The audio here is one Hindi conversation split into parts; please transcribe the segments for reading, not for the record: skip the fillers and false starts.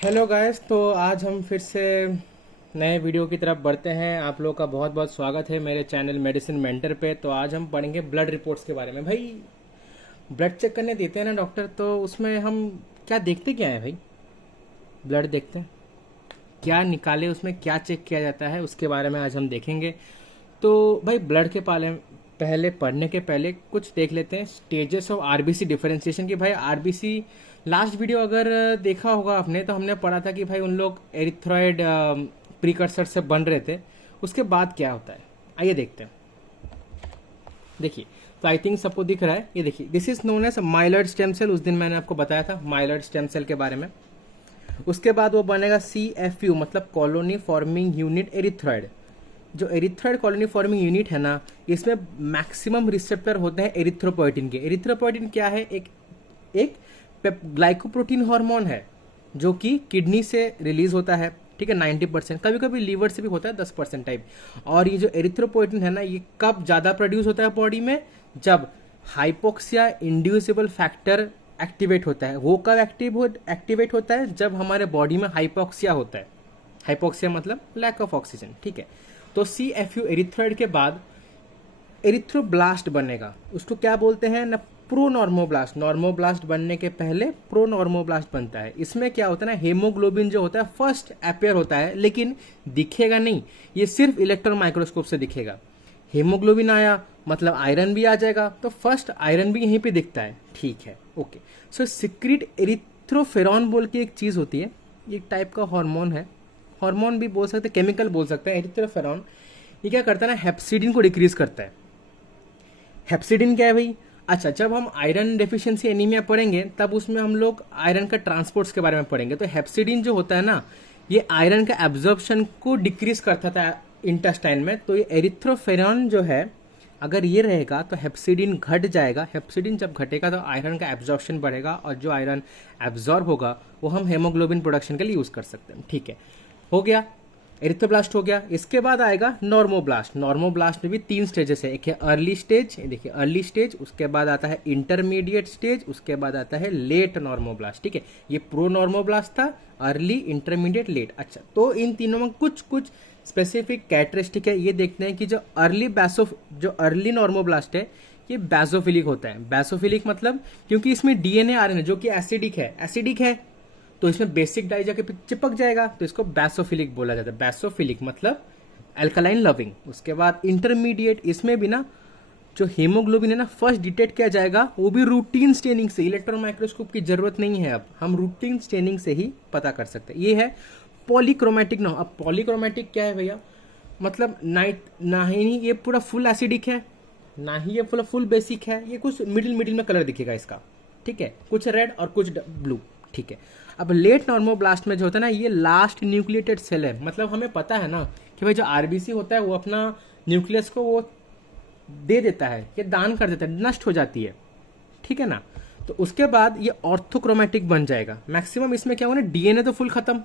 Hello guys. तो आज हम फिर से नए वीडियो की तरफ बढ़ते हैं। आप लोग का बहुत बहुत स्वागत है मेरे चैनल मेडिसिन मेंटर पे। तो आज हम पढ़ेंगे ब्लड रिपोर्ट्स के बारे में। भाई, ब्लड चेक करने देते हैं ना डॉक्टर, तो उसमें हम क्या देखते क्या है भाई? ब्लड देखते हैं, क्या निकाले उसमें, क्या चेक किया जाता है, उसके बारे में आज हम देखेंगे। तो भाई, ब्लड के पहले पढ़ने के पहले कुछ देख लेते हैं स्टेजेस ऑफ आरबीसी डिफरेंशिएशन की। भाई आरबीसी लास्ट वीडियो अगर देखा होगा आपने, तो हमने पढ़ा था कि भाई उन लोग एरिथ्रॉइड प्रीकर्सर से बन रहे थे। उसके बाद क्या होता है, आइए देखते हैं। देखिए, तो आई थिंक सबको दिख रहा है। ये देखिए, this is known as myeloid stem cell. उस दिन मैंने आपको बताया था माइलॉइड स्टेम सेल के बारे में। उसके बाद वो बनेगा CFU, मतलब कॉलोनी फॉर्मिंग यूनिट एरिथ्रॉइड। जो एरिथ्रॉइड कॉलोनी फॉर्मिंग यूनिट है ना, इसमें मैक्सिमम रिसेप्टर होते हैं एरिथ्रोपोइटिन के। एरिथ्रोपोइटिन क्या है? एक ग्लाइकोप्रोटीन हार्मोन है जो कि किडनी से रिलीज होता है। ठीक है, 90%। कभी कभी लीवर से भी होता है 10% टाइप। और ये जो एरिथ्रोपोइटिन है ना, ये कब ज्यादा प्रोड्यूस होता है बॉडी में? जब हाइपोक्सिया इंड्यूसिबल फैक्टर एक्टिवेट होता है। वो कब एक्टिवेट होता है? जब हमारे बॉडी में हाइपोक्सिया होता है। हाइपोक्सिया मतलब लैक ऑफ ऑक्सीजन। ठीक है, तो CFU एरिथ्रॉइड के बाद एरिथ्रोब्लास्ट बनेगा। उसको क्या बोलते हैं ना? प्रोनॉर्मोब्लास्ट। नॉर्मोब्लास्ट बनने के पहले प्रोनॉर्मोब्लास्ट बनता है। इसमें क्या होता है ना, हेमोग्लोबिन जो होता है फर्स्ट अपेयर होता है, लेकिन दिखेगा नहीं। ये सिर्फ इलेक्ट्रॉन माइक्रोस्कोप से दिखेगा। हेमोग्लोबिन आया मतलब आयरन भी आ जाएगा, तो फर्स्ट आयरन भी यहीं पे दिखता है। ठीक है, ओके। सो सिक्रीट एरिथ्रोफेरॉन बोल के एक चीज होती है, एक टाइप का हार्मोन है। हार्मोन भी बोल सकते हैं, केमिकल बोल सकते हैं। एरिथ्रोफेरॉन ये क्या करता है ना, हेप्सिडिन को डिक्रीज करता है। हेप्सिडिन क्या है भाई? अच्छा, जब हम आयरन डेफिशिएंसी एनीमिया पढ़ेंगे तब उसमें हम लोग आयरन का ट्रांसपोर्ट्स के बारे में पढ़ेंगे। तो हेप्सिडिन जो होता है ना, ये आयरन का एब्जॉर्प्शन को डिक्रीज करता था इंटेस्टाइन में। तो ये एरिथ्रोफेरॉन जो है, अगर ये रहेगा तो हेप्सिडिन घट जाएगा। हेप्सिडिन जब घटेगा तो आयरन का एब्जॉर्प्शन बढ़ेगा, और जो आयरन एब्जॉर्ब होगा वो हम हेमोग्लोबिन प्रोडक्शन के लिए यूज कर सकते हैं। ठीक है, हो गया, एरिथ्रोब्लास्ट हो गया। इसके बाद आएगा नॉर्मोब्लास्ट। नॉर्मोब्लास्ट में भी 3 स्टेजेस है। एक है अर्ली स्टेज, देखिए अर्ली स्टेज, उसके बाद आता है इंटरमीडिएट स्टेज, उसके बाद आता है लेट नॉर्मोब्लास्ट। ठीक है, ये प्रो नॉर्मोब्लास्ट था, अर्ली, इंटरमीडिएट, लेट। अच्छा, तो इन तीनों में कुछ कुछ स्पेसिफिक कैरेक्टरिस्टिक है। ये देखते हैं कि जो अर्ली नॉर्मोब्लास्ट है, ये बैसोफिलिक होता है। बैसोफिलिक मतलब क्योंकि इसमें डीएनए आरएनए जो कि एसिडिक है, तो इसमें बेसिक डाई जाके चिपक जाएगा, तो इसको बैसोफिलिक बोला जाता है। बैसोफिलिक मतलब अल्कलाइन लविंग। उसके बाद इंटरमीडिएट, इसमें भी ना जो हीमोग्लोबिन है ना, फर्स्ट डिटेक्ट किया जाएगा, वो भी रूटीन स्टेनिंग से। इलेक्ट्रॉन माइक्रोस्कोप की जरूरत नहीं है, अब हम रूटीन स्टेनिंग से ही पता कर सकते हैं। ये है पॉलीक्रोमेटिक। ना, अब पॉलीक्रोमेटिक क्या है भैया? मतलब नाइट ना ही ये पूरा फुल एसिडिक है, ना ही ये फुल बेसिक है। ये कुछ मिडिल में कलर दिखेगा इसका। ठीक है, कुछ रेड और कुछ ब्लू। ठीक है, अब लेट नॉर्मोब्लास्ट में जो होता है ना, ये लास्ट न्यूक्लिएटेड सेल है। मतलब हमें पता है ना कि भाई जो आरबीसी होता है वो अपना न्यूक्लियस को वो दे देता है, ये दान कर देता है, नष्ट हो जाती है। ठीक है ना? तो उसके बाद ये ऑर्थोक्रोमेटिक बन जाएगा। मैक्सिमम इसमें क्या होगा ना, डीएनए तो फुल खत्म,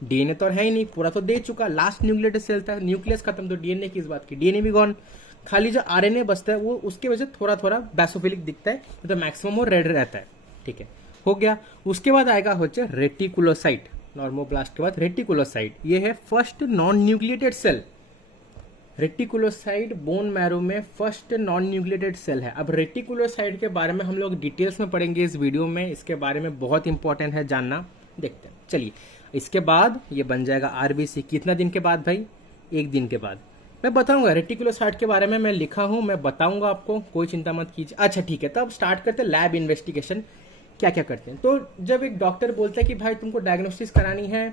डीएनए तो है ही नहीं, पूरा तो दे चुका, लास्ट न्यूक्लिएटेड सेल था, न्यूक्लियस खत्म, तो डीएनए की इस बात की, डीएनए भी गॉन। खाली जो आरएनए बचता है वो उसकी वजह से थोड़ा थोड़ा बैसोफिलिक दिखता है, तो मैक्सिमम वो रेड रहता है। ठीक है, हो गया। उसके बाद आएगा होचे रेटिकुलोसाइट। नॉर्मोब्लास्ट के बाद रेटिकुलोसाइट, ये है first non nucleated cell. Reticulocyte bone marrow में फर्स्ट नॉन न्यूक्लिएटेड सेल है। अब रेटिकुलोसाइट के बारे में हम लोग डिटेल्स में पढ़ेंगे इस वीडियो में, इसके बारे में बहुत इंपॉर्टेंट है जानना। देखते हैं, चलिए। इसके बाद ये बन जाएगा आरबीसी। कितना दिन के बाद भाई? 1 दिन के बाद। मैं बताऊंगा रेटिकुलोसाइट के बारे में, मैं लिखा हूं, मैं बताऊंगा आपको, कोई चिंता मत कीजिए। अच्छा ठीक है, तब स्टार्ट करते हैं लैब इन्वेस्टिगेशन। क्या क्या करते हैं? तो जब एक डॉक्टर बोलता है कि भाई तुमको डायग्नोस्टिस करानी है,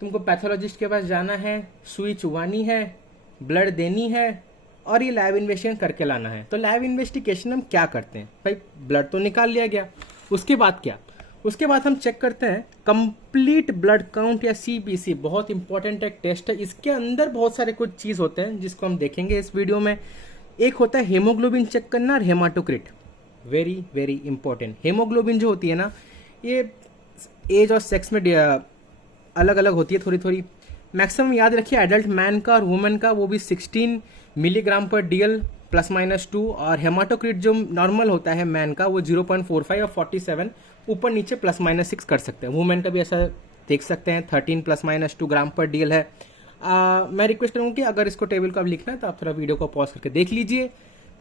तुमको पैथोलॉजिस्ट के पास जाना है, सुई चुवानी है, ब्लड देनी है, और ये लैब इन्वेस्टिगेशन करके लाना है, तो लैब इन्वेस्टिगेशन हम क्या करते हैं भाई? ब्लड तो निकाल लिया गया, उसके बाद क्या? उसके बाद हम चेक करते हैं कंप्लीट ब्लड काउंट या CBC। बहुत इंपॉर्टेंट एक टेस्ट है, इसके अंदर बहुत सारे कुछ चीज होते हैं जिसको हम देखेंगे इस वीडियो में। एक होता है हेमोग्लोबिन चेक करना और haematocrit, very very important. Haemoglobin जो होती है ना, ये एज और सेक्स में अलग अलग होती है थोड़ी थोड़ी। मैक्सिमम याद रखिए एडल्ट मैन का और वुमेन का, वो भी 16 मिलीग्राम पर DL +-2। और हेमाटोक्रिट जो नॉर्मल होता है मैन का, वो 0.45 और 47, ऊपर नीचे +-6 कर सकते हैं। वुमेन का भी ऐसा देख सकते हैं 13 ±2 ग्राम पर डीएल है। मैं रिक्वेस्ट करूँगा कि अगर इसको टेबल को अब लिखना है तो आप थोड़ा वीडियो को पॉज करके देख लीजिए।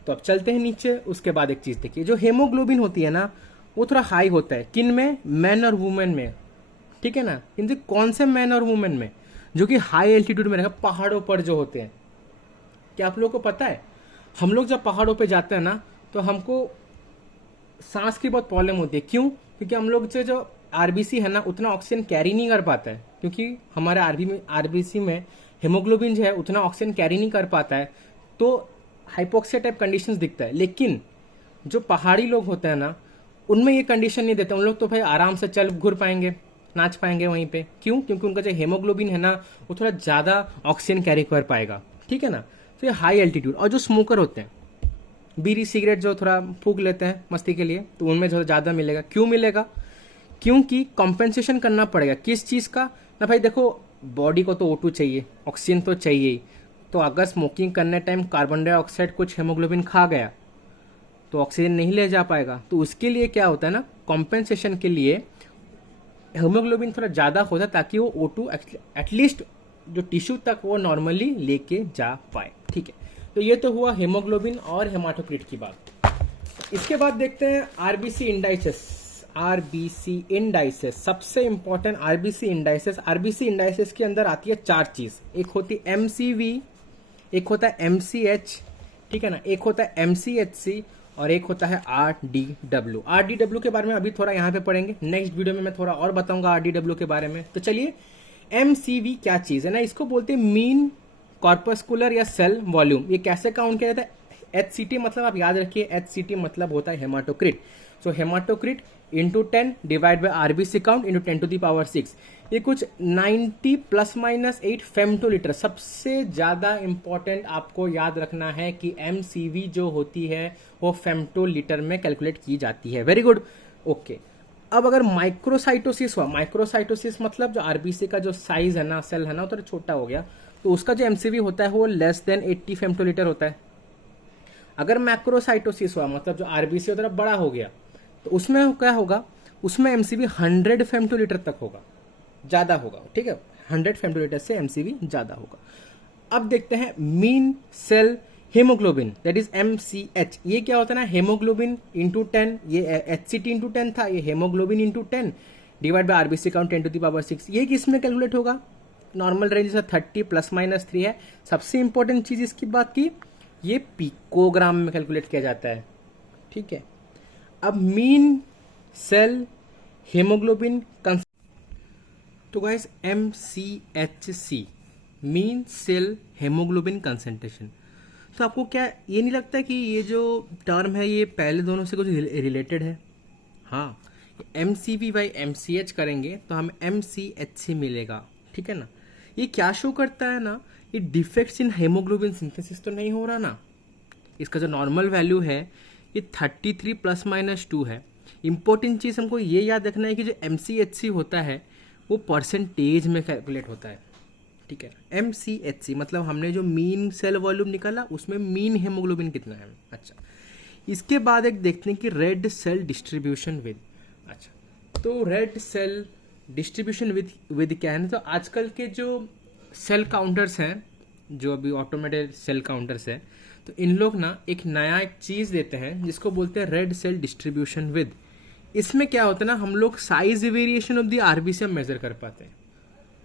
तो अब चलते हैं नीचे। उसके बाद एक चीज़ देखिए, जो हेमोग्लोबिन होती है ना वो थोड़ा हाई होता है किन में, मैन और वुमेन में, ठीक है ना। इनसे कौन से मैन और वुमेन में, जो कि हाई एल्टीट्यूड में रहेगा, पहाड़ों पर जो होते हैं। क्या आप लोगों को पता है हम लोग जब पहाड़ों पे जाते हैं ना तो हमको सांस की बहुत प्रॉब्लम होती है। क्यों? क्योंकि हम लोग से जो आरबीसी है ना उतना ऑक्सीजन कैरी नहीं कर पाता है, क्योंकि हमारे आरबीसी में हेमोग्लोबिन जो है उतना ऑक्सीजन कैरी नहीं कर पाता है, तो हाइपोक्सिया टाइप कंडीशंस दिखता है। लेकिन जो पहाड़ी लोग होते हैं ना उनमें ये कंडीशन नहीं देते। उन लोग तो भाई आराम से चल घुर पाएंगे, नाच पाएंगे वहीं पे। क्यों? क्योंकि उनका जो हेमोग्लोबिन है ना वो थोड़ा ज़्यादा ऑक्सीजन कैरी कर पाएगा, ठीक है ना। तो ये हाई एल्टीट्यूड। और जो स्मोकर होते हैं, बीड़ी सिगरेट जो थोड़ा फूक लेते हैं मस्ती के लिए, तो उनमें जो ज़्यादा मिलेगा। क्यों मिलेगा? क्योंकि कॉम्पेंसेशन करना पड़ेगा किस चीज़ का ना भाई। देखो बॉडी को तो O2 चाहिए, ऑक्सीजन तो चाहिए ही। तो अगर स्मोकिंग करने टाइम कार्बन डाइऑक्साइड कुछ हेमोग्लोबिन खा गया तो ऑक्सीजन नहीं ले जा पाएगा। तो उसके लिए क्या होता है ना, कॉम्पेंसेशन के लिए हेमोग्लोबिन थोड़ा ज़्यादा होता है ताकि वो O2 एटलीस्ट जो टिश्यू तक वो नॉर्मली लेके जा पाए, ठीक है। तो ये तो हुआ हेमोग्लोबिन और हेमाटोक्रिट की बात। इसके बाद देखते हैं आरबीसी इंडाइसेस। आरबीसी इंडाइसेस सबसे इंपॉर्टेंट। आरबीसी इंडाइसेस के अंदर आती है 4 चीज। एक होती है एमसीवी, एक होता है एमसीएच, ठीक है ना, एक होता है एमसीएचसी और एक होता है आरडीडब्ल्यू। आरडीडब्ल्यू के बारे में अभी थोड़ा यहाँ पे पढ़ेंगे, नेक्स्ट वीडियो में मैं थोड़ा और बताऊंगा आरडीडब्ल्यू के बारे में। तो चलिए, एमसीवी क्या चीज है ना, इसको बोलते हैं मीन कॉर्पस्कुलर या सेल वॉल्यूम। ये कैसे काउंट किया जाता है? एचसीटी मतलब आप याद रखिए, एचसीटी मतलब होता है haematocrit. So haematocrit into 10 divide by RBC count into 10⁻⁶। ये कुछ 90 ±8 फेम्टोलीटर। सबसे ज्यादा इंपॉर्टेंट आपको याद रखना है कि एमसीवी जो होती है वो फेम्टोलीटर में कैलकुलेट की जाती है। Very good, okay. अब अगर माइक्रोसाइटोसिस हुआ, माइक्रोसाइटोसिस मतलब जो आरबीसी का जो साइज है ना, सेल है ना, तो छोटा हो गया, तो उसका जो एमसीवी होता है वो लेस देन 80 फेम्टोलीटर होता है। अगर मैक्रोसाइटोसिस हुआ मतलब जो आरबीसी होता है बड़ा हो गया, तो उसमें क्या होगा, उसमें एमसीवी 100 फेम्टोलीटर तक होगा, ज्यादा होगा, ठीक है। 100 फेम्टोलीटर से एमसीवी ज्यादा होगा। अब देखते हैं mean cell haemoglobin, that is MCH. ये क्या होता है ना, हेमोग्लोबिन इंटू 10, ये एचसीटी इंटू 10 था, ये haemoglobin into 10 divide by RBC count 10⁻⁶। ये किसमें कैलकुलेट होगा? नॉर्मल रेंज से 30 ±3 है। सबसे इंपॉर्टेंट चीज इसकी बात की, ये पिकोग्राम में कैलकुलेट किया जाता है, ठीक है। अब मीन सेल हेमोग्लोबिन, तो guys MCHC, mean cell haemoglobin concentration. तो आपको क्या ये नहीं लगता कि ये जो टर्म है ये पहले दोनों से कुछ रिलेटेड है? हाँ, एमसीवी बाई एमसीएच करेंगे तो हमें एमसीएचसी मिलेगा, ठीक है ना। ये क्या शो करता है ना, ये डिफेक्ट्स इन हेमोग्लोबिन सिंथेसिस तो नहीं हो रहा ना। इसका जो नॉर्मल वैल्यू है ये 33 ±2 है। इंपॉर्टेंट चीज़ हमको ये याद रखना है कि जो एमसीएचसी होता है वो परसेंटेज में कैलकुलेट होता है, ठीक है। एमसीएचसी मतलब हमने जो मीन सेल वॉल्यूम निकाला उसमें मीन हेमोग्लोबिन कितना है। अच्छा, इसके बाद एक देखते हैं कि रेड सेल डिस्ट्रीब्यूशन विद। अच्छा, तो रेड सेल डिस्ट्रीब्यूशन विद क्या है ना, तो आजकल के जो सेल काउंटर्स हैं, जो अभी ऑटोमेटेड सेल काउंटर्स हैं, तो इन लोग ना एक नया एक चीज़ देते हैं जिसको बोलते हैं रेड सेल डिस्ट्रीब्यूशन विद। इसमें क्या होता है ना, हम लोग size variation of the RBC हम मेजर कर पाते हैं।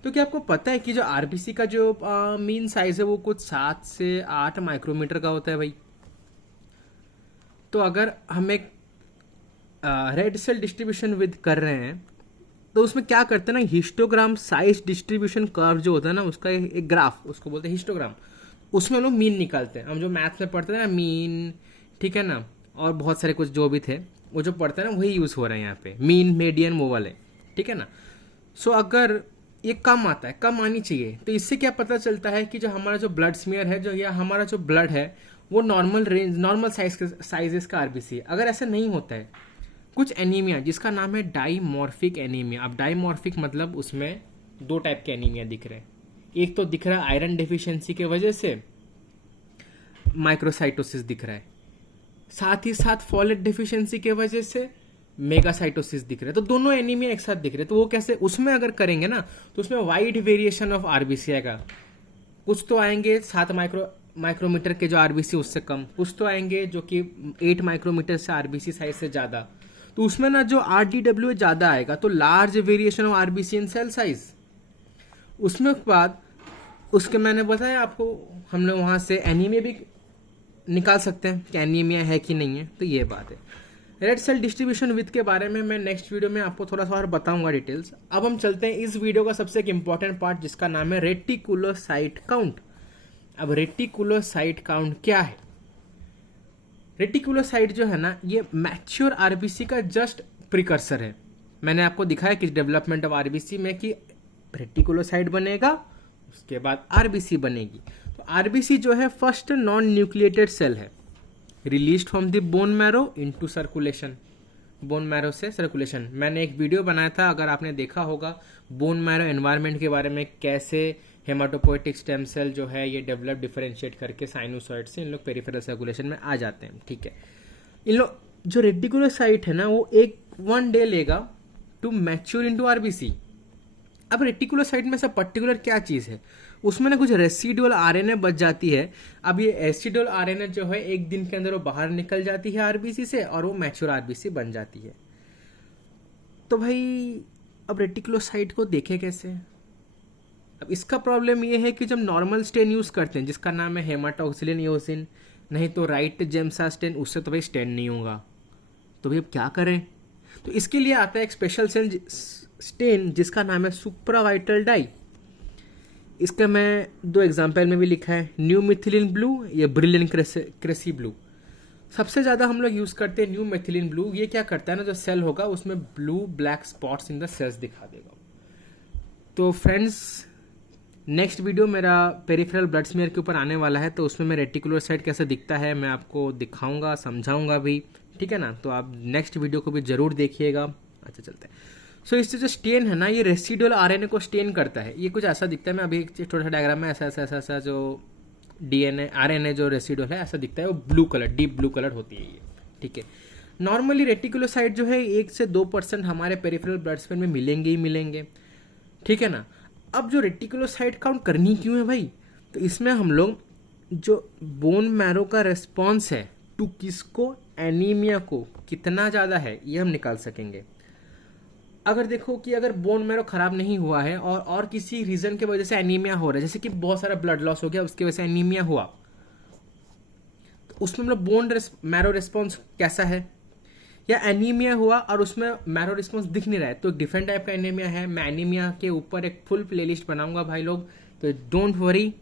तो क्या आपको पता है कि जो आरबीसी का जो मीन साइज है वो कुछ 7 से 8 माइक्रोमीटर का होता है भाई। तो अगर हम एक रेड सेल डिस्ट्रीब्यूशन विद कर रहे हैं तो उसमें क्या करते हैं ना, हिस्टोग्राम साइज डिस्ट्रीब्यूशन कर्व जो होता है ना उसका एक ग्राफ, उसको बोलते हैं हिस्टोग्राम। उसमें हम लोग मीन निकालते हैं। हम जो मैथ्स में पढ़ते थे ना मीन, ठीक है ना, और बहुत सारे कुछ जो भी थे वो जो पढ़ते हैं ना वही यूज़ हो रहे हैं यहाँ पे, मीन मीडियन वो वाले, ठीक है ना। सो अगर ये कम आता है, कम आनी चाहिए, तो इससे क्या पता चलता है कि जो हमारा जो ब्लड स्मीयर है, जो या हमारा जो ब्लड है वो नॉर्मल रेंज, नॉर्मल साइजेस का आरबीसी है। अगर ऐसा नहीं होता है, कुछ एनीमिया जिसका नाम है डाइमॉर्फिक एनीमिया। अब डाइमॉर्फिक मतलब उसमें 2 टाइप के एनीमिया दिख रहे हैं। एक तो दिख रहा है आयरन डेफिशिएंसी के वजह से माइक्रोसाइटोसिस दिख रहा है, साथ ही साथ फॉलेट डेफिशिएंसी के वजह से मेगासाइटोसिस दिख रहे हैं, तो दोनों एनीमिया एक साथ दिख रहे हैं। तो वो कैसे, उसमें अगर करेंगे ना तो उसमें वाइड वेरिएशन ऑफ आरबीसी आएगा। कुछ तो आएंगे 7 माइक्रोमीटर के जो आरबीसी उससे कम, कुछ तो आएंगे जो कि 8 माइक्रोमीटर से आरबीसी साइज से ज़्यादा। तो उसमें ना जो आरडीडब्ल्यू ज़्यादा आएगा, तो large variation of RBC in cell size. उसमें बाद उसके मैंने बताया आपको, हमने वहाँ से एनीमिया भी निकाल सकते हैं कि एनीमिया है कि नहीं है। तो ये बात है। रेड सेल डिस्ट्रीब्यूशन विथ के बारे में मैं नेक्स्ट वीडियो में आपको थोड़ा सा और बताऊंगा डिटेल्स। अब हम चलते हैं इस वीडियो का सबसे एक इंपॉर्टेंट पार्ट, जिसका नाम है रेटिकुलोसाइट काउंट। अब रेटिकुलोसाइट काउंट क्या है? रेटिकुलोसाइट जो है ना, ये मैच्योर आरबीसी का जस्ट प्रिकर्सर है। मैंने आपको दिखाया कि डेवलपमेंट ऑफ आरबीसी में कि रेटिकुलोसाइट बनेगा, उसके बाद आरबीसी बनेगी। तो आरबीसी जो है फर्स्ट नॉन न्यूक्लिएटेड सेल है, released from the bone marrow into circulation. Bone marrow से सर्कुलेशन, मैंने एक वीडियो बनाया था, अगर आपने देखा होगा, बोन मैरो एनवायरनमेंट के बारे में, कैसे हेमाटोपोएटिक स्टेम सेल जो है ये डेवलप डिफरेंशिएट करके साइनोसॉइड से इन लोग पेरिफेरल सर्कुलेशन में आ जाते हैं। ठीक है, इन लोग जो रेटिकुलोसाइट है ना, वो 1 डे लेगा टू मैच्योर इनटू आरबीसी। अब रेटिकुलोसाइट में सब पर्टिकुलर क्या चीज़ है, उसमें ना कुछ रेसिडुअल आरएनए बच जाती है। अब ये रेसिडुअल आरएनए जो है 1 दिन के अंदर वो बाहर निकल जाती है आरबीसी से, और वो मैच्योर आरबीसी बन जाती है। तो भाई अब रेटिकुलोसाइट को देखे कैसे? अब इसका प्रॉब्लम ये है कि जब नॉर्मल स्टेन यूज करते हैं, जिसका नाम है हेमाटोक्सिलिन इओसिन, नहीं तो राइट जेम्सा स्टेन, उससे तो भाई स्टेन नहीं होगा। तो भाई अब क्या करें? तो इसके लिए आता है एक स्पेशल सेल स्टेन जिसका नाम है सुप्रावाइटल डाई। इसका मैं 2 एग्जाम्पल में भी लिखा है, न्यू मिथिलिन ब्लू या ब्रिलियन क्रेसी ब्लू। सबसे ज़्यादा हम लोग यूज़ करते हैं न्यू मिथिलिन ब्लू। ये क्या करता है ना, जो सेल होगा उसमें blue black spots in the cells दिखा देगा। तो फ्रेंड्स, नेक्स्ट वीडियो मेरा पेरिफेरल ब्लड स्मीयर के ऊपर आने वाला है, तो उसमें मैं रेटिकुलोसाइट कैसे दिखता है मैं आपको दिखाऊंगा, समझाऊंगा भी। ठीक है ना, तो आप नेक्स्ट वीडियो को भी जरूर देखिएगा। अच्छा, चलते हैं। सो इससे जो स्टेन है ना, ये रेसिडुअल आरएनए को स्टेन करता है। ये कुछ ऐसा दिखता है, मैं अभी एक छोटा सा डायग्राम में ऐसा ऐसा ऐसा ऐसा जो डीएनए आरएनए जो रेसिडुअल है ऐसा दिखता है, वो blue colour, deep blue colour होती है ये। ठीक है, नॉर्मली रेटिकुलोसाइट जो है 1 से 2% हमारे पेरिफेरल ब्लड स्मीयर में मिलेंगे ही मिलेंगे। ठीक है ना। अब जो रेटिकुलोसाइट काउंट करनी क्यों है भाई? तो इसमें हम लोग जो बोन मैरो का रेस्पॉन्स है टू किसको, एनीमिया को, कितना ज़्यादा है ये हम निकाल सकेंगे। अगर देखो कि अगर बोन मैरो खराब नहीं हुआ है और किसी रीजन की वजह से एनीमिया हो रहा है, जैसे कि बहुत सारा ब्लड लॉस हो गया उसकी वजह से एनीमिया हुआ, तो उसमें मतलब बोन मैरो रिस्पॉन्स कैसा है, या एनीमिया हुआ और उसमें मैरो रिस्पॉन्स दिख नहीं रहा है, तो एक डिफरेंट टाइप का एनीमिया है। मैं एनीमिया के ऊपर एक फुल प्लेलिस्ट बनाऊंगा भाई लोग, तो डोंट वरी,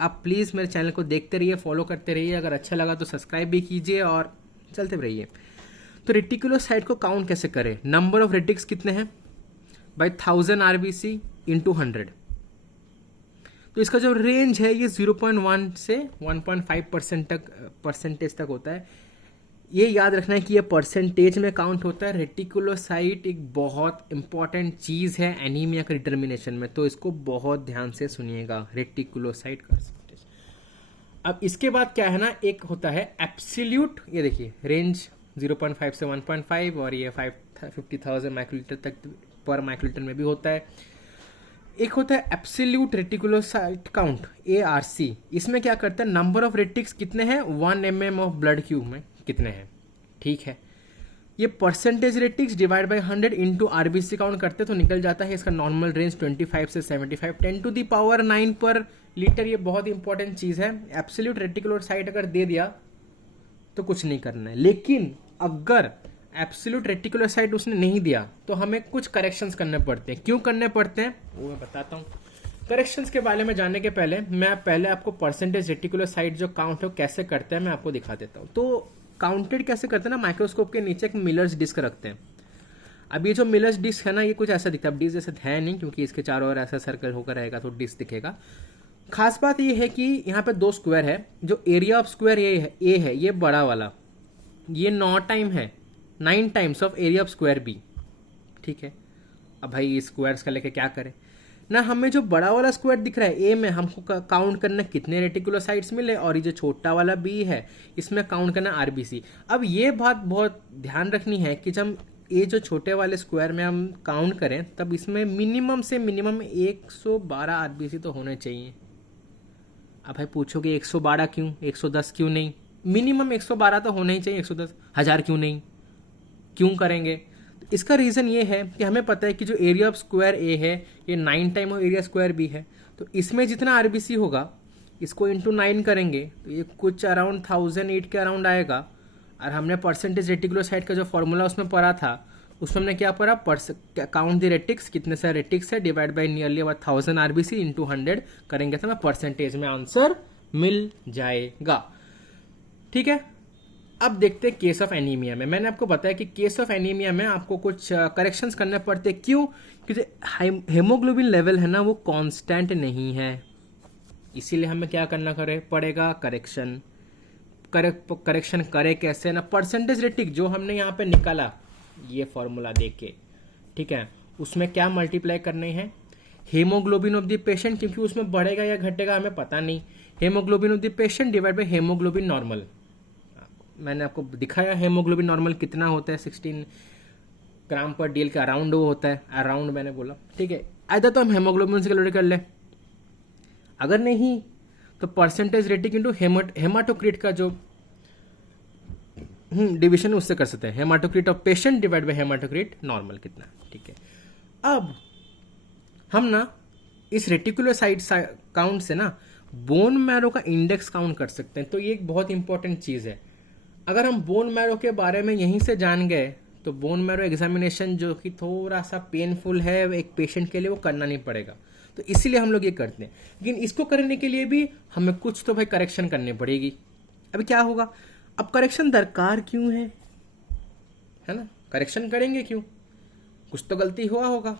आप प्लीज़ मेरे चैनल को देखते रहिए, फॉलो करते रहिए। अगर अच्छा लगा तो सब्सक्राइब भी कीजिए और चलते रहिए। तो रेटिकुलोसाइट को काउंट कैसे करें? नंबर ऑफ रेटिक्स कितने हैं भाई? 1000 आरबीसी इंटू 100। तो इसका जो रेंज है ये 0.1 से 1.5% तक परसेंटेज तक होता है। ये याद रखना है कि ये परसेंटेज में काउंट होता है। रेटिकुलोसाइट एक बहुत इंपॉर्टेंट चीज़ है एनीमिया का डिटर्मिनेशन में, तो इसको बहुत ध्यान से सुनिएगा, रेटिकुलोसाइट का परसेंटेज। अब इसके बाद क्या है ना, एक होता है एब्सोल्यूट, ये देखिए रेंज 0.5 से 1.5, और ये 50,000 माइक्रोलीटर तक पर माइक्रोलीटर में भी होता है। एक होता है एब्सोल्यूट रेटिकुलोसाइट काउंट, ARC। इसमें क्या करता है, नंबर ऑफ रेटिक्स कितने हैं 1 mm ऑफ ब्लड क्यूब में कितने हैं। ठीक है, ये percentage retics divide by 100 into RBC count करते तो निकल जाता है इसका नॉर्मल रेंज 25 से 75, 10⁻9 पर लीटर। ये बहुत इंपॉर्टेंट चीज़ है। एब्सोल्यूट रेटिकुलोसाइट अगर दे दिया तो कुछ नहीं करना है, लेकिन अगर एब्सोल्यूट रेटिकुलोसाइट उसने नहीं दिया तो हमें कुछ करेक्शंस करने पड़ते हैं। क्यों करने पड़ते हैं वो मैं बताता हूँ। करेक्शंस के बारे में जानने के पहले मैं पहले आपको परसेंटेज रेटिकुलोसाइट जो काउंट है कैसे करते हैं मैं आपको दिखा देता हूँ। तो काउंटेड कैसे करते हैं ना, माइक्रोस्कोप के नीचे एक मिलर्स डिस्क रखते हैं। अब ये जो मिलर्स डिस्क है ना, ये कुछ ऐसा दिखता है। अब डिस्क जैसे है नहीं, क्योंकि इसके चारों ओर ऐसा सर्कल होकर रहेगा तो डिस्क दिखेगा। खास बात ये है कि यहाँ पे 2 स्क्वायर है। जो एरिया ऑफ स्क्वायर ए है ये बड़ा वाला, ये 9 times of area of square B. ठीक है, अब भाई स्क्वायर्स का लेके क्या करें ना, हमें जो बड़ा वाला स्क्वायर दिख रहा है ए में हमको काउंट करना कितने रेटिकुलोसाइट्स मिले, और ये जो छोटा वाला बी है इसमें काउंट करना आरबीसी। अब ये बात बहुत ध्यान रखनी है कि जब ये जो छोटे वाले स्क्वायर में हम काउंट करें तब इसमें मिनिमम से मिनिमम 112 आरबीसी तो होने चाहिए। अब भाई पूछोगे 112 क्यों, 110 क्यों नहीं? मिनिमम 112 तो होना ही चाहिए, 110 हजार क्यों नहीं, क्यों करेंगे? तो इसका रीज़न ये है कि हमें पता है कि जो एरिया ऑफ स्क्वायर ए है ये 9 टाइम और एरिया स्क्वायर बी है, तो इसमें जितना आरबीसी होगा इसको इंटू 9 करेंगे तो ये कुछ अराउंड 1008 के अराउंड आएगा। और हमने परसेंटेज रेटिकुलोसाइट का जो फॉर्मूला उसमें पढ़ा था, उसमें हमने क्या पढ़ा, काउंट द रेटिक्स, कितने सारे रेटिक्स है, divide by nearly about 1000 RBC into 100 करेंगे तो हमें परसेंटेज में आंसर मिल जाएगा। ठीक है, अब देखते हैं केस ऑफ एनीमिया में। मैंने आपको बताया कि केस ऑफ एनीमिया में आपको कुछ करेक्शंस करने पड़ते हैं। क्यों? क्योंकि हेमोग्लोबिन लेवल है ना वो कांस्टेंट नहीं है, इसीलिए हमें क्या करना पड़ेगा, करेक्शन। करेक्शन करे कैसे ना, परसेंटेज रेटिक जो हमने यहाँ पे निकाला ये फॉर्मूला देख के, ठीक है, उसमें क्या मल्टीप्लाई करने हैं, हेमोग्लोबिन ऑफ द पेशेंट, क्योंकि उसमें बढ़ेगा या घटेगा हमें पता नहीं, haemoglobin of the patient divide by haemoglobin normal. मैंने आपको दिखाया हेमोग्लोबिन नॉर्मल कितना होता है, 16 ग्राम पर डीएल के अराउंड वो होता है, अराउंड मैंने बोला। ठीक है, आधा तो हम हेमोग्लोबिन से कैलकुलेट कर ले, अगर नहीं तो परसेंटेज रेटिक इंटू हेमाटोक्रिट का जो डिविजन उससे कर सकते हैं, haematocrit of patient divide by haematocrit normal कितना। ठीक है, अब हम ना इस रेटिकुलोसाइट काउंट से ना बोन मैरो का इंडेक्स काउंट कर सकते हैं। तो ये एक बहुत इंपॉर्टेंट चीज़ है। अगर हम बोन मैरो के बारे में यहीं से जान गए तो बोन मैरो एग्जामिनेशन जो कि थोड़ा सा पेनफुल है एक पेशेंट के लिए वो करना नहीं पड़ेगा, तो इसीलिए हम लोग ये करते हैं। लेकिन इसको करने के लिए भी हमें कुछ तो भाई करेक्शन करनी पड़ेगी। अभी क्या होगा, अब करेक्शन दरकार क्यों है ना, करेक्शन करेंगे क्यों, कुछ तो गलती हुआ होगा,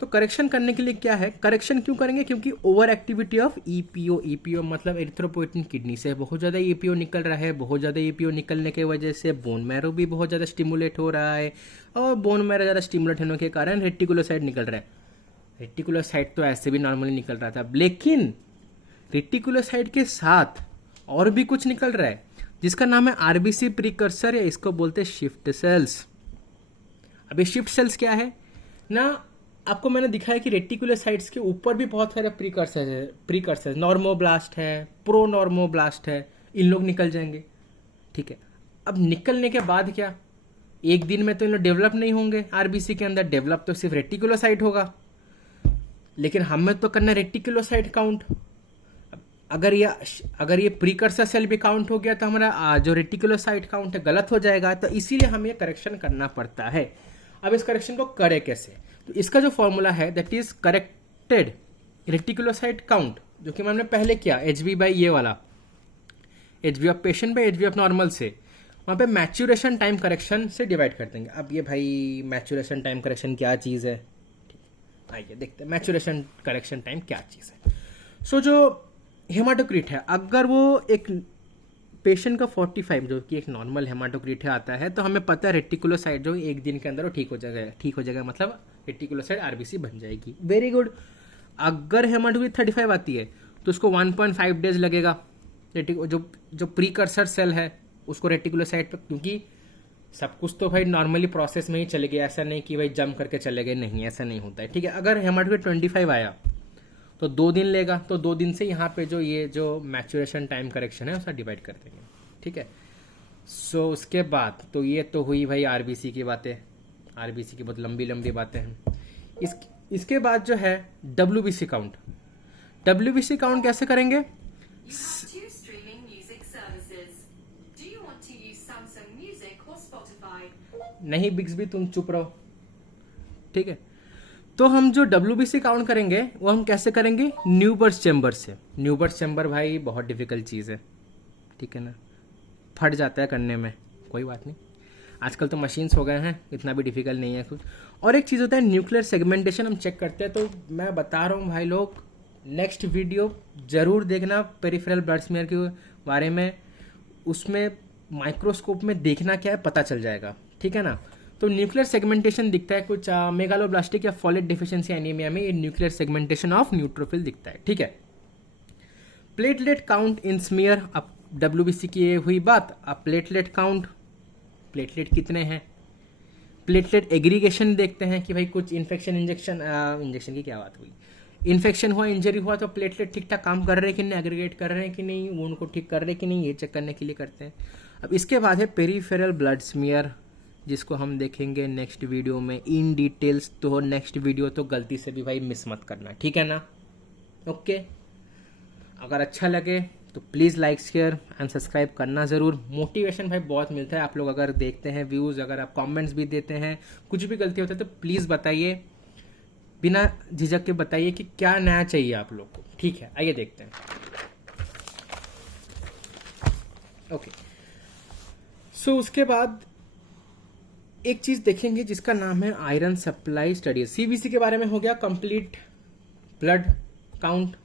तो करेक्शन करने के लिए क्या है, करेक्शन क्यों करेंगे, क्योंकि over activity of EPO, EPO मतलब एरिथ्रोपोइटिन किडनी से बहुत ज़्यादा ईपीओ निकल रहा है, बहुत ज़्यादा ईपीओ निकलने की वजह से बोन मैरो भी बहुत ज़्यादा स्टिमुलेट हो रहा है, और बोन मैरो ज़्यादा स्टिमुलेट होने के कारण रेटिकुलोसाइट निकल रहा है। रेटिकुलोसाइट तो ऐसे भी नॉर्मली निकल रहा था, लेकिन रेटिकुलोसाइट के साथ और भी कुछ निकल रहा है जिसका नाम है आरबीसी प्रीकर्सर, या इसको बोलते हैं शिफ्ट सेल्स। अब ये शिफ्ट सेल्स क्या है ना, आपको मैंने दिखाया कि रेटिकुलोसाइट्स के ऊपर भी बहुत सारे प्रीकर्सर नॉर्मोब्लास्ट है, प्रोनॉर्मोब्लास्ट है, इन लोग निकल जाएंगे। ठीक है, अब निकलने के बाद क्या, एक दिन में तो इन लोग डेवलप नहीं होंगे, आरबीसी के अंदर डेवलप तो सिर्फ रेटिकुलोसाइट होगा, लेकिन हमें तो करना रेटिकुलोसाइट काउंट। अगर ये प्रीकर्सर सेल भी काउंट हो गया तो हमारा जो रेटिकुलोसाइट काउंट है गलत हो जाएगा, तो इसीलिए हमें करेक्शन करना पड़ता है। अब इस करेक्शन को करे कैसे, तो इसका जो फॉर्मूला है that is corrected reticulocyte count, जो कि हमने पहले किया एचबी बाई ये वाला, HB of patient by HB of normal से, वहाँ पे मैच्यूरेशन टाइम करेक्शन से डिवाइड कर देंगे। अब ये भाई मैच्यूरेशन टाइम करेक्शन क्या चीज़ है, आइए देखते हैं मैच्यूरेशन करेक्शन टाइम क्या चीज़ है। सो जो हेमाटोक्रिट है, अगर वो एक पेशेंट का 45 जो कि एक नॉर्मल हेमाटोक्रिट है आता है, तो हमें पता है रेटिकुलोसाइट जो एक दिन के अंदर वो ठीक हो जाएगा, मतलब रेटिकुलोसाइट आरबीसी बन जाएगी। Very good. अगर हेमाटोक्रिट 35 आती है तो उसको 1.5 डेज लगेगा, जो प्रीकर्सर सेल है उसको रेटिकुलोसाइट पर, क्योंकि सब कुछ तो भाई नॉर्मली प्रोसेस में ही चले गए, ऐसा नहीं कि भाई जंप करके चले गए, नहीं ऐसा नहीं होता है। ठीक है, अगर हेमाटोक्रिट 25 आया तो 2 दिन लेगा, तो 2 दिन से यहाँ पे जो मैच्योरेशन टाइम करेक्शन है उसका डिवाइड कर देंगे। ठीक है, सो उसके बाद तो ये तो हुई भाई आरबीसी की बातें, आरबीसी की बहुत लंबी लंबी बातें हैं। इसके बाद जो है डब्ल्यूबीसी काउंट, डब्ल्यूबीसी काउंट कैसे करेंगे, नहीं बिग्स भी तुम चुप रहो। ठीक है, तो हम जो डब्ल्यूबीसी काउंट करेंगे वो हम कैसे करेंगे, न्यूबर्स चैम्बर से। न्यूबर्स चैम्बर भाई बहुत डिफिकल्ट चीज़ है, ठीक है ना, फट जाता है करने में, कोई बात नहीं, आजकल तो मशीन्स हो गए हैं, इतना भी डिफिकल्ट नहीं है कुछ। और एक चीज़ होता है न्यूक्लियर सेगमेंटेशन हम चेक करते हैं, तो मैं बता रहा हूँ भाई लोग नेक्स्ट वीडियो ज़रूर देखना पेरिफेरल ब्लड स्मीयर के बारे में, उसमें माइक्रोस्कोप में देखना क्या है पता चल जाएगा। ठीक है ना, तो न्यूक्लियर सेगमेंटेशन दिखता है कुछ मेगालोब्लास्टिक या फॉलेट डिफिशिएंसी एनीमिया में, ये न्यूक्लियर सेगमेंटेशन ऑफ न्यूट्रोफिल दिखता है। ठीक है, प्लेटलेट काउंट इन स्मीयर, अब डब्ल्यूबीसी की हुई बात, अब प्लेटलेट काउंट, प्लेटलेट कितने हैं, प्लेटलेट एग्रीगेशन देखते हैं कि भाई कुछ इंजेक्शन की क्या बात हुई, इन्फेक्शन हुआ, इंजरी हुआ तो प्लेटलेट ठीक ठाक काम कर रहे हैं कि नहीं, एग्रीगेट कर रहे हैं कि नहीं, वो उनको ठीक कर रहे हैं कि नहीं, ये चेक करने के लिए करते हैं। अब इसके बाद है पेरीफेरल ब्लड स्मीयर, जिसको हम देखेंगे नेक्स्ट वीडियो में इन डिटेल्स। तो नेक्स्ट वीडियो तो गलती से भी भाई मिस मत करना, ठीक है ना? ओके, अगर अच्छा लगे तो please like share and subscribe करना ज़रूर। मोटिवेशन भाई बहुत मिलता है, आप लोग अगर देखते हैं व्यूज़, अगर आप कमेंट्स भी देते हैं, कुछ भी गलती होता है तो प्लीज़ बताइए, बिना झिझक के बताइए कि क्या नया चाहिए आप लोग को। ठीक है, आइए देखते हैं। ओके, सो उसके बाद एक चीज़ देखेंगे जिसका नाम है आयरन सप्लाई स्टडीज। सीबीसी के बारे में हो गया कंप्लीट, ब्लड काउंट,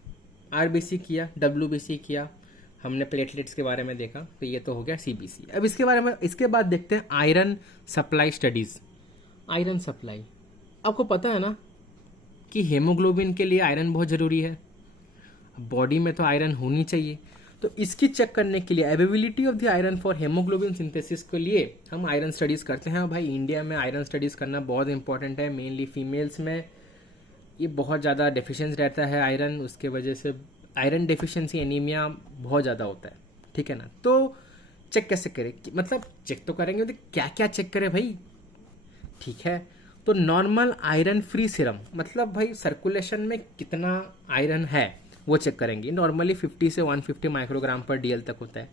आरबीसी किया, डब्ल्यूबीसी किया, हमने प्लेटलेट्स के बारे में देखा, तो ये तो हो गया सीबीसी। अब इसके बारे में, इसके बाद देखते हैं iron supply studies. Iron supply, आपको पता है ना कि हेमोग्लोबिन के लिए आयरन बहुत ज़रूरी है, बॉडी में तो आयरन होनी चाहिए। तो इसकी चेक करने के लिए availability of the iron for haemoglobin synthesis के लिए हम आयरन स्टडीज़ करते हैं। भाई इंडिया में आयरन स्टडीज़ करना बहुत इंपॉर्टेंट है, मेनली फीमेल्स में ये बहुत ज़्यादा डेफिशिएंस रहता है आयरन, उसके वजह से आयरन डेफिशिएंसी एनीमिया बहुत ज़्यादा होता है, ठीक है ना? तो चेक कैसे करें, मतलब चेक तो करेंगे तो क्या क्या चेक करें भाई, ठीक है? तो नॉर्मल आयरन फ्री सीरम, मतलब भाई सर्कुलेशन में कितना आयरन है वो चेक करेंगे। नॉर्मली 50 से 150 माइक्रोग्राम पर डीएल तक होता है।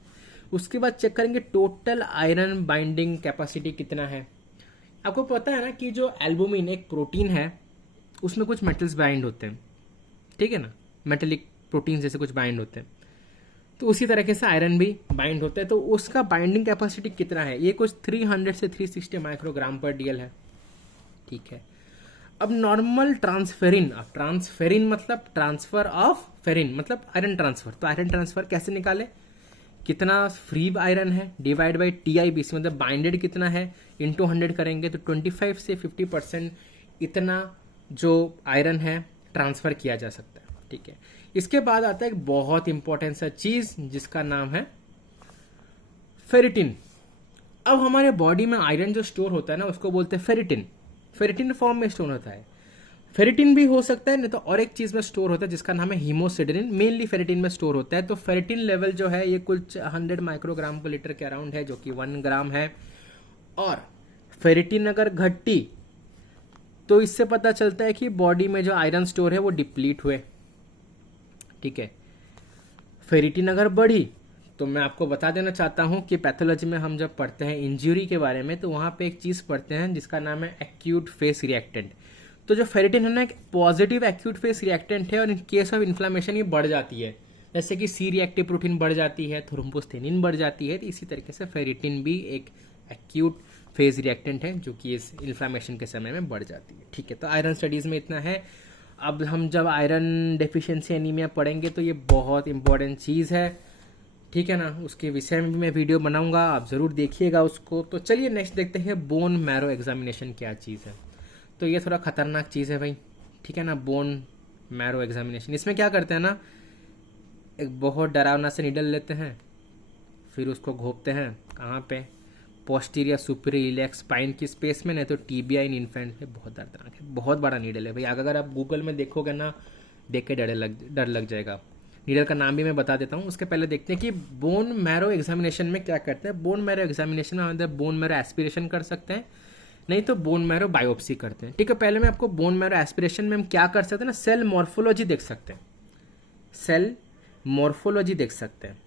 उसके बाद चेक करेंगे टोटल आयरन बाइंडिंग कैपेसिटी कितना है। आपको पता है ना कि जो एल्बुमिन एक प्रोटीन है, उसमें कुछ मेटल्स बाइंड होते हैं, ठीक है ना, मेटेलिक प्रोटीन जैसे कुछ बाइंड होते हैं। तो उसी तरीके से आयरन भी बाइंड होता है, तो उसका बाइंडिंग कैपेसिटी कितना है, ये कुछ 300 से 360 माइक्रोग्राम पर डीएल है, ठीक है? अब नॉर्मल ट्रांसफेरिन, अब ट्रांसफेरिन मतलब ट्रांसफर ऑफ फेरिन, मतलब आयरन ट्रांसफर। तो आयरन ट्रांसफर कैसे निकाले, कितना फ्री आयरन है डिवाइड बाई TIBC, मतलब बाइंडेड कितना है इंटू 100 करेंगे तो 25 से 50% इतना जो आयरन है ट्रांसफर किया जा सकता है, ठीक है? इसके बाद आता है एक बहुत इंपॉर्टेंट सा चीज जिसका नाम है फेरिटिन। अब हमारे बॉडी में आयरन जो स्टोर होता है ना, उसको बोलते हैं फेरिटिन। फेरिटिन फॉर्म में स्टोर होता है, फेरिटिन भी हो सकता है, नहीं तो और एक चीज में स्टोर होता है जिसका नाम है हीमोसिडेरिन। मेनली फेरिटिन में स्टोर होता है। तो फेरिटिन लेवल जो है ये कुछ 100 माइक्रोग्राम पर लीटर के अराउंड है, जो कि 1 ग्राम है। और फेरिटिन अगर घटी तो इससे पता चलता है कि बॉडी में जो आयरन स्टोर है वो डिप्लीट हुए, ठीक है? फेरिटिन अगर बढ़ी तो मैं आपको बता देना चाहता हूं कि पैथोलॉजी में हम जब पढ़ते हैं इंजरी के बारे में, तो वहां पे एक चीज पढ़ते हैं जिसका नाम है एक्यूट फेस रिएक्टेंट। तो जो फेरिटिन है ना, एक पॉजिटिव एक्यूट फेस रिएक्टेंट है, और इन केस ऑफ इन्फ्लामेशन ये बढ़ जाती है। जैसे कि सी रिएक्टिव प्रोटीन बढ़ जाती है, थ्रोम्बोस्थेनिन बढ़ जाती है, तो इसी तरीके से फेरिटिन भी एक एक्यूट फेज रिएक्टेंट है जो कि इस इन्फ्लामेशन के समय में बढ़ जाती है, ठीक है? तो आयरन स्टडीज में इतना है। अब हम जब आयरन डेफिशिएंसी एनीमिया पढ़ेंगे तो ये बहुत इंपॉर्टेंट चीज़ है, ठीक है ना? उसके विषय में भी मैं वीडियो बनाऊंगा, आप ज़रूर देखिएगा उसको। तो चलिए नेक्स्ट देखते हैं बोन मैरो एग्जामिनेशन क्या चीज़ है। तो ये थोड़ा खतरनाक चीज़ है भाई, ठीक है ना? बोन मैरो एग्जामिनेशन, इसमें क्या करते हैं ना, एक बहुत डरावना से नीडल लेते हैं, फिर उसको घोपते हैं कहाँ पे, पोस्टीरियर सुपीरियर इलियक स्पाइन की स्पेस में, नहीं तो टीबिया इन इन्फेंट में। बहुत दर्दनाक है, बहुत बड़ा नीडल है भाई। अगर आप गूगल में देखोगे ना, देख के डर लग जाएगा। नीडल का नाम भी मैं बता देता हूँ। उसके पहले देखते हैं कि बोन मैरो एग्जामिनेशन में क्या करते हैं। बोन मैरो एग्जामिनेशन में अंदर बोन मैरो एस्पिरेशन कर सकते हैं, नहीं तो बोन मैरो बायोप्सी करते हैं, ठीक है? पहले मैं आपको बोन मैरो एस्पिरेशन में हम क्या कर सकते हैं ना, सेल मॉर्फोलॉजी देख सकते हैं, सेल मॉर्फोलॉजी देख सकते हैं,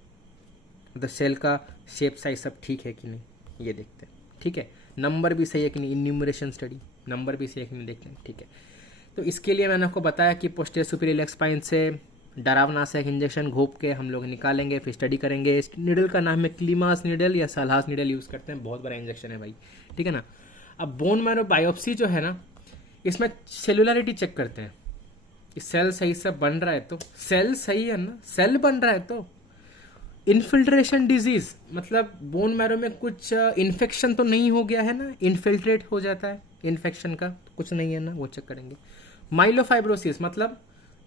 मतलब सेल का शेप साइज सब ठीक है कि नहीं ये देखते हैं, ठीक है? नंबर भी सही है कि नहीं, इन्यूमरेशन स्टडी नंबर भी सही है कि नहीं देखते हैं, ठीक है? तो इसके लिए मैंने आपको बताया कि पोस्टीरियर सुपीरियर इलियक स्पाइन से डरावना सा एक इंजेक्शन घोप के हम लोग निकालेंगे, फिर स्टडी करेंगे। इस नीडल का नाम है क्लीमास नीडल या सल्हास नीडल यूज़ करते हैं, बहुत बड़ा इंजेक्शन है भाई, ठीक है ना? अब बोन मैरो बायोप्सी जो है ना, इसमें सेलुलरिटी चेक करते हैं कि सेल सही से बन रहा है, तो सेल सही है ना, सेल बन रहा है। तो इन्फिल्ट्रेशन डिजीज, मतलब बोन मैरो में कुछ इन्फेक्शन तो नहीं हो गया है ना, इन्फिल्ट्रेट हो जाता है इन्फेक्शन का, तो कुछ नहीं है ना, वो चेक करेंगे। माइलोफाइब्रोसिस, मतलब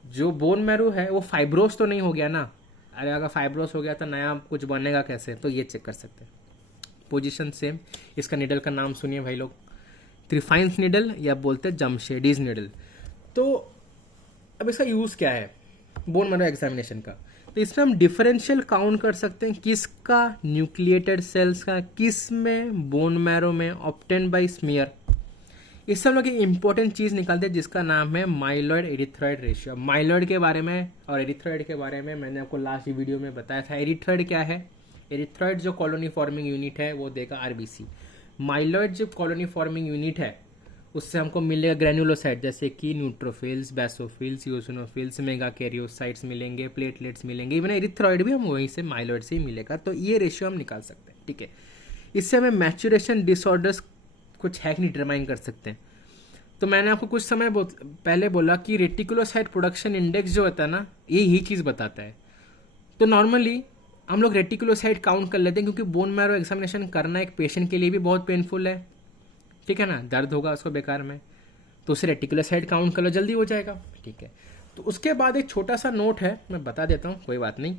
जो बोन मैरो है वो फाइब्रोस तो नहीं हो गया ना, अरे अगर फाइब्रोस हो गया तो नया कुछ बनेगा कैसे, तो ये चेक कर सकते हैं। पोजीशन सेम, इसका नीडल का नाम सुनिए भाई लोग, त्रिफाइन्स नीडल या बोलते हैं जमशेडीज नीडल। तो अब इसका यूज़ क्या है बोन मैरो एग्जामिनेशन का? तो इसमें हम डिफरेंशियल काउंट कर सकते हैं किसका, न्यूक्लिएटेड सेल्स का, किस में, बोन मैरो में, ऑब्टेन बाय स्मीयर। इससे हम लोग एक इंपॉर्टेंट चीज़ निकालते हैं जिसका नाम है माइलॉइड एरिथ्रॉइड रेशियो। माइलॉइड के बारे में और एरिथ्रॉइड के बारे में मैंने आपको लास्ट वीडियो में बताया था। एरिथ्रॉइड क्या है? एरिथ्रॉइड जो कॉलोनी फॉर्मिंग यूनिट है वो देगा आरबीसी। माइलॉइड जो कॉलोनी फॉर्मिंग यूनिट है उससे हमको मिलेगा ग्रेनुलोसाइट, जैसे कि neutrophils, basophils, eosinophils, mega karyocytes मिलेंगे, प्लेटलेट्स मिलेंगे। इवन एरिथ्रॉइड भी हम वहीं से माइलॉइड से ही मिलेगा। तो ये रेशियो हम निकाल सकते हैं, ठीक है। इससे हमें मैचुरेशन डिसऑर्डर्स कुछ है कि नहीं डिटरमाइन कर सकते हैं। तो मैंने आपको कुछ समय पहले बोला कि रेटिकुलोसाइट प्रोडक्शन इंडेक्स जो होता है ना, ये यही चीज़ बताता है। तो नॉर्मली हम लोग रेटिकुलोसाइट काउंट कर लेते हैं क्योंकि बोन मैरो एग्जामिनेशन करना एक पेशेंट के लिए भी बहुत पेनफुल है, ठीक है ना, दर्द होगा उसको बेकार में। तो उसे रेटिकुलोसाइट काउंट कर लो, जल्दी हो जाएगा, ठीक है। तो उसके बाद एक छोटा सा नोट है, मैं बता देता हूँ, कोई बात नहीं।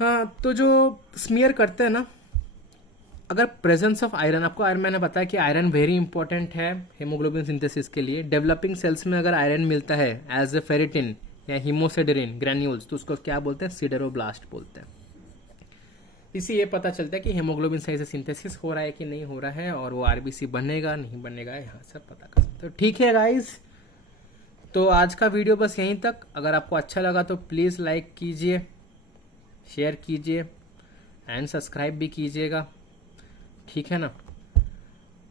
हाँ, तो जो स्मीयर करते हैं ना, अगर प्रेजेंस ऑफ आयरन, आपको आयरन मैंने बताया कि आयरन वेरी इंपॉर्टेंट है हेमोग्लोबिन सिंथेसिस के लिए। डेवलपिंग सेल्स में अगर आयरन मिलता है एज ए फेरिटिन या हीमोसिडेरिन ग्रैन्यूल्स, तो उसको क्या बोलते हैं? सिडेरोब्लास्ट बोलते हैं। इससे ये पता चलता है कि हेमोग्लोबिन सही से सिंथेसिस हो रहा है कि नहीं हो रहा है, और वो आरबीसी बनेगा नहीं बनेगा, यहाँ सब पता कर सकते हो। ठीक है गाइज, तो आज का वीडियो बस यहीं तक। अगर आपको अच्छा लगा तो प्लीज़ लाइक कीजिए, शेयर कीजिए एंड सब्सक्राइब भी कीजिएगा, ठीक है ना।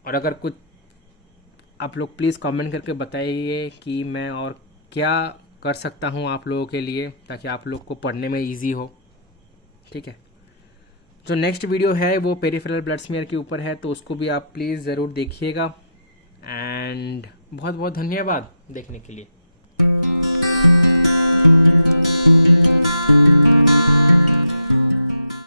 और अगर कुछ आप लोग प्लीज़ कमेंट करके बताइए कि मैं और क्या कर सकता हूँ आप लोगों के लिए, ताकि आप लोग को पढ़ने में इजी हो, ठीक है। जो नेक्स्ट वीडियो है वो पेरिफेरल ब्लड स्मीयर के ऊपर है, तो उसको भी आप प्लीज़ ज़रूर देखिएगा। एंड बहुत बहुत धन्यवाद देखने के लिए।